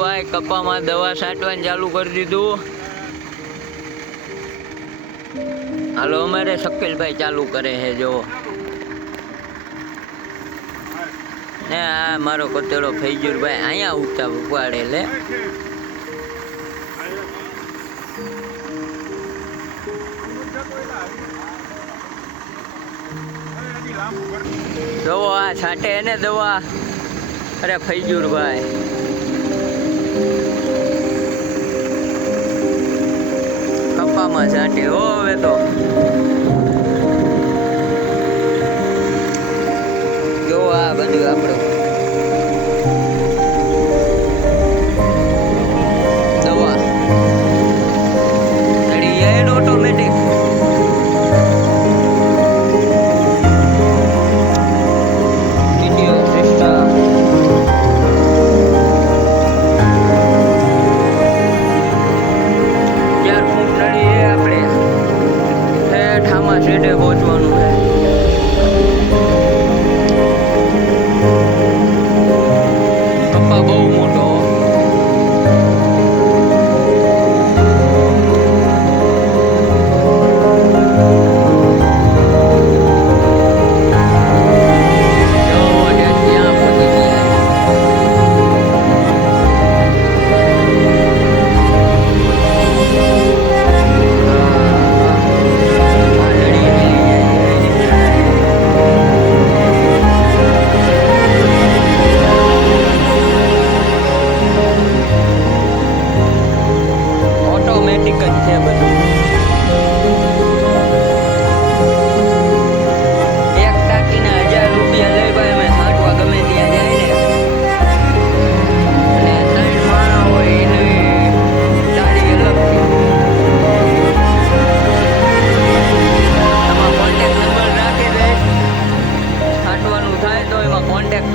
ભાઈ કપામાં દવા છાંટવાનું ચાલુ કરી દીધું. હાલો, અમારે શકીલભાઈ ચાલુ કરે છે જો ને આ મારો કતેડો ફૈજુરભાઈ અહીંયા ઉગતા ઉપાડે લે. દવા છાંટે એને દવા. અરે ફૈજુરભાઈ કપ્પામાં છાંટે હો હવે તો. જો આ બધું આપણું to about one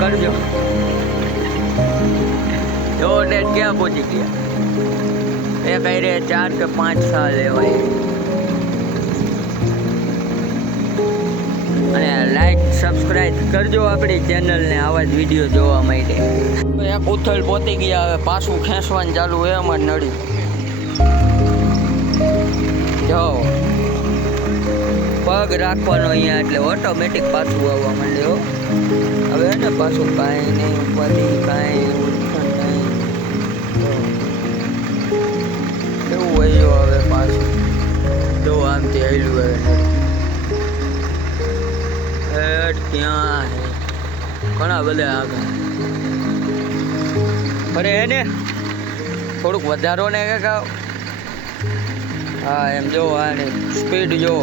કરજો. જો ડેટ ક્યાં પહોંચી ગયા? એ કઈ રે, ચાર કે પાંચ સાલ એવા અને લાઈક સબસ્ક્રાઇબ કરજો આપણી ચેનલને આવા જ વીડિયો જોવા માટે એક ઉથલ પોતી ગયા, હવે પાછું ખેંચવાનું ચાલુ હોય અમાર નડી જો. પગ રાખવાનો અહીંયા એટલે ઓટોમેટિક પાછું આવવા માંડ્યો હવે ને પાછું કાંઈ નહીં, ઉપાધિ કાંઈ ઉઠણ નહીં કેવું હોય હવે પાછું? જો આમથી આવેલું હવે હેડ. ત્યાં ઘણા બધા આગળ. અરે હે ને થોડુંક વધારો ને કાકા હા, એમ જો આ ને સ્પીડ જો.